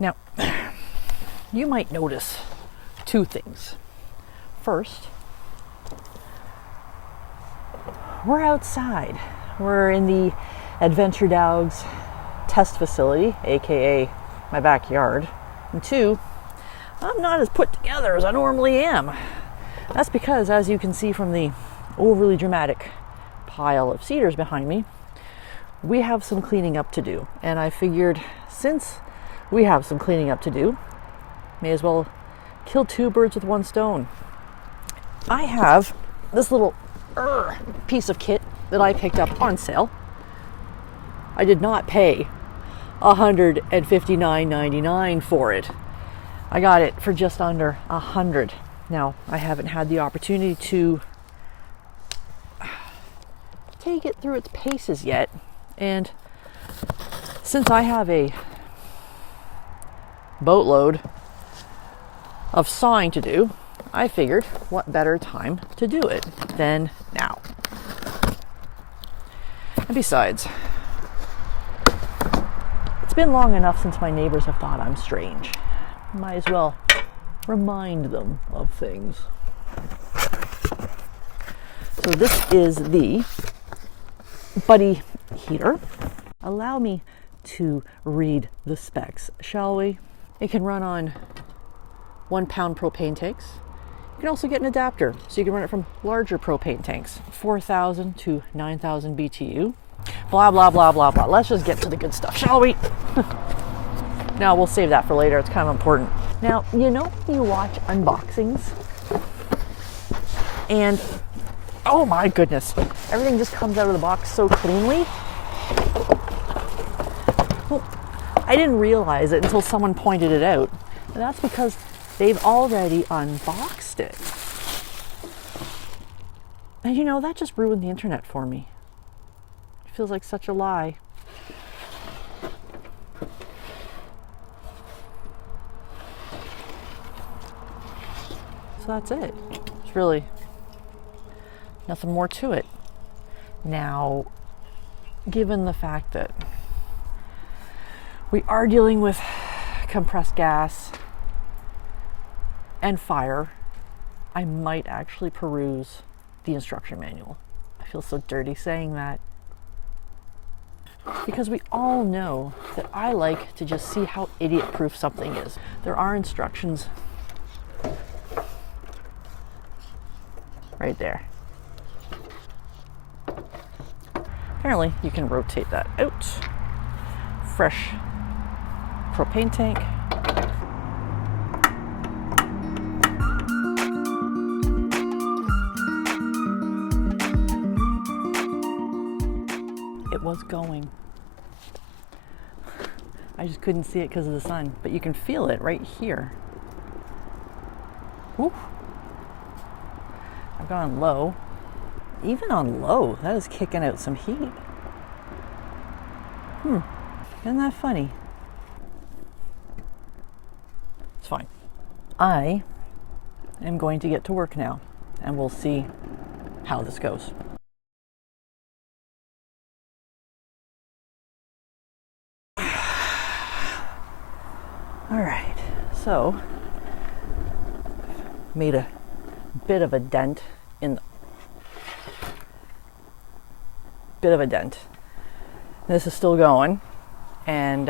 Now, you might notice two things. First, we're outside. We're in the Adventure Dogs test facility, aka my backyard. And two, I'm not as put together as I normally am. That's because, as you can see from the overly dramatic pile of cedars behind me, we have some cleaning up to do. And I figured, since we have some cleaning up to do, may as well kill two birds with one stone. I have this little piece of kit that I picked up on sale. I did not pay $159.99 for it. I got it for just under $100. Now, I haven't had the opportunity to take it through its paces yet, and since I have a boatload of sawing to do, I figured what better time to do it than now. And besides, it's been long enough since my neighbors have thought I'm strange. Might as well remind them of things. So this is the Buddy heater. Allow me to read the specs, shall we? It can run on 1 pound propane tanks. You can also get an adapter, so you can run it from larger propane tanks, 4,000 to 9,000 BTU. Blah, blah, blah, blah, blah. Let's just get to the good stuff, shall we? No, we'll save that for later. It's kind of important. Now, you know, you watch unboxings and oh my goodness, everything just comes out of the box so cleanly. Well, I didn't realize it until someone pointed it out. And that's because they've already unboxed it. And you know, that just ruined the internet for me. It feels like such a lie. So that's it. It's really nothing more to it. Now, given the fact that we are dealing with compressed gas and fire, I might actually peruse the instruction manual. I feel so dirty saying that, because we all know that I like to just see how idiot-proof something is. There are instructions right there. Apparently, you can rotate that out. Fresh propane tank. It was going. I just couldn't see it because of the sun, but you can feel it right here. Woo. I've gone low. Even on low, that is kicking out some heat. Isn't that funny? It's fine. I am going to get to work now, and we'll see how this goes. All right, so made a bit of a dent in the This is still going, and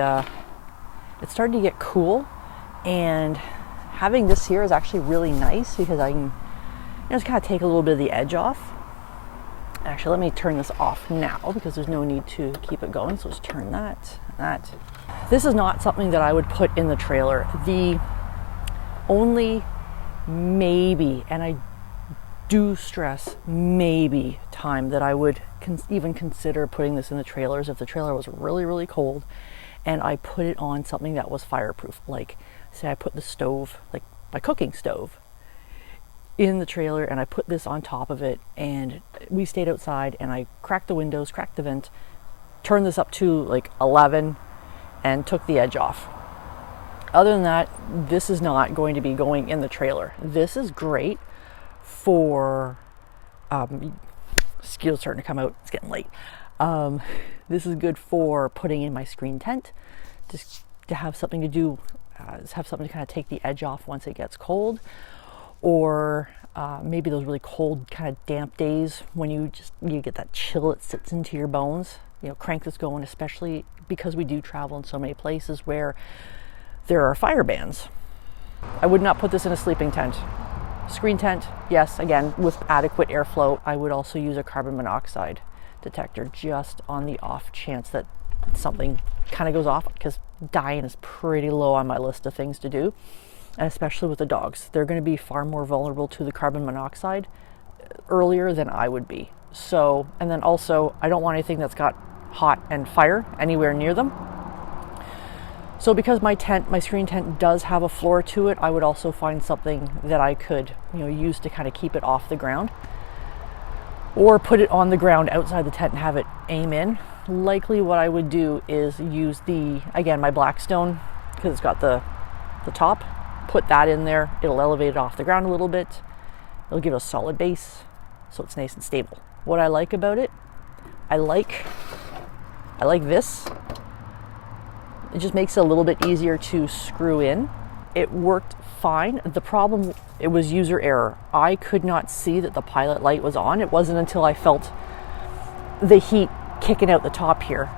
it's starting to get cool, and having this here is actually really nice because I can just kind of take a little bit of the edge off. Actually, let me turn this off now because there's no need to keep it going. So let's turn that. This is not something that I would put in the trailer. The only maybe, and I do stress maybe, time that I would even consider putting this in the trailer is if the trailer was really, really cold and I put it on something that was fireproof. Like, say I put the stove, like my cooking stove, in the trailer, and I put this on top of it, and we stayed outside, and I cracked the windows, cracked the vent, turned this up to like 11, and took the edge off. Other than that, this is not going to be going in the trailer. This is great for, skeel's starting to come out, it's getting late. This is good for putting in my screen tent, just to have something to do have something to kind of take the edge off once it gets cold, or maybe those really cold kind of damp days when you get that chill that sits into your bones. Crank this going, especially because we do travel in so many places where there are fire bans. I would not put this in a sleeping tent. Screen tent, yes, again, with adequate airflow. I would also use a carbon monoxide detector just on the off chance that something kind of goes off, because dying is pretty low on my list of things to do, and especially with the dogs. They're going to be far more vulnerable to the carbon monoxide earlier than I would be. So, and then also, I don't want anything that's got hot and fire anywhere near them. So because my screen tent does have a floor to it, I would also find something that I could, use to kind of keep it off the ground, or put it on the ground outside the tent and have it aim in. Likely what I would do is use my Blackstone, because it's got the top, put that in there. It'll elevate it off the ground a little bit. It'll give it a solid base, so it's nice and stable. What I like about it, I like this. It just makes it a little bit easier to screw in. It worked fine. The problem, it was user error. I could not see that the pilot light was on. It wasn't until I felt the heat kicking out the top here.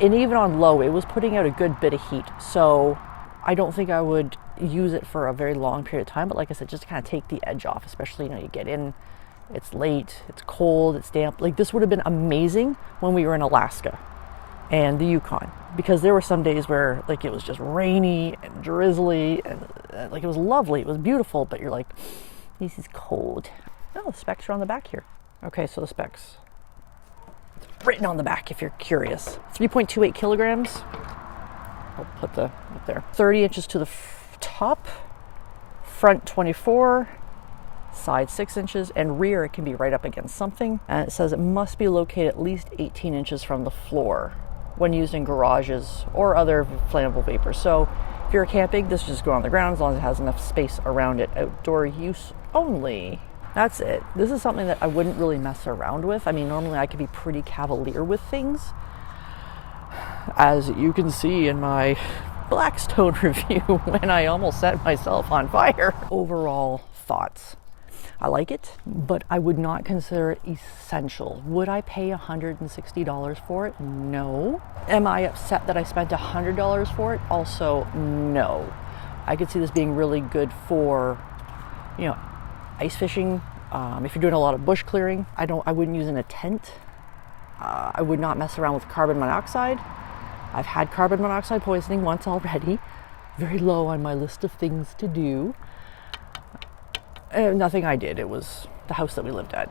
And even on low, it was putting out a good bit of heat. So I don't think I would use it for a very long period of time. But like I said, just to kind of take the edge off, especially, you get in, it's late, it's cold, it's damp. Like, this would have been amazing when we were in Alaska and the Yukon, because there were some days where it was just rainy and drizzly, and it was lovely, it was beautiful, but you're like, this is cold. Oh, the specs are on the back here. Okay, so the specs. It's written on the back if you're curious. 3.28 kilograms. I'll put the up there. 30 inches to the top, front 24, side 6 inches, and rear it can be right up against something. And it says it must be located at least 18 inches from the floor when used in garages or other flammable vapors. So if you're camping, this just go on the ground as long as it has enough space around it. Outdoor use only. That's it. This is something that I wouldn't really mess around with. I mean, normally I could be pretty cavalier with things, as you can see in my Blackstone review when I almost set myself on fire. Overall thoughts. I like it, but I would not consider it essential. Would I pay $160 for it? No. Am I upset that I spent $100 for it? Also, no. I could see this being really good for, ice fishing. If you're doing a lot of bush clearing, I wouldn't use in a tent. I would not mess around with carbon monoxide. I've had carbon monoxide poisoning once already. Very low on my list of things to do. Nothing I did. It was the house that we lived at.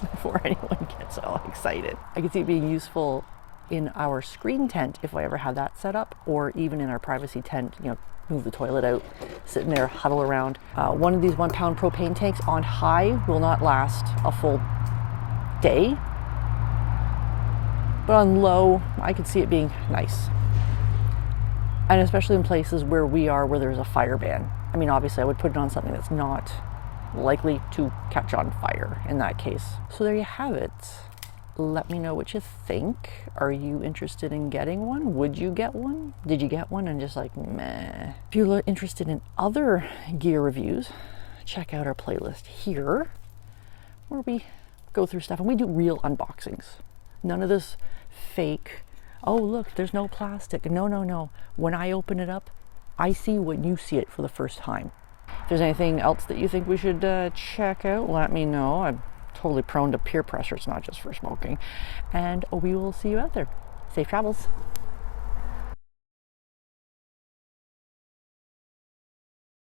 Before anyone gets all excited. I could see it being useful in our screen tent if I ever had that set up, or even in our privacy tent, move the toilet out, sit in there, huddle around. One of these 1 pound propane tanks on high will not last a full day. But on low, I could see it being nice. And especially in places where we are, where there's a fire ban. I mean, obviously I would put it on something that's not likely to catch on fire in that case. So there you have it. Let me know what you think. Are you interested in getting one? Would you get one? Did you get one and just like, meh? If you're interested in other gear reviews, check out our playlist here, where we go through stuff and we do real unboxings. None of this fake, oh look, there's no plastic. No. When I open it up, I see when you see it for the first time. If there's anything else that you think we should check out, let me know. I'm totally prone to peer pressure. It's not just for smoking. And we will see you out there. Safe travels.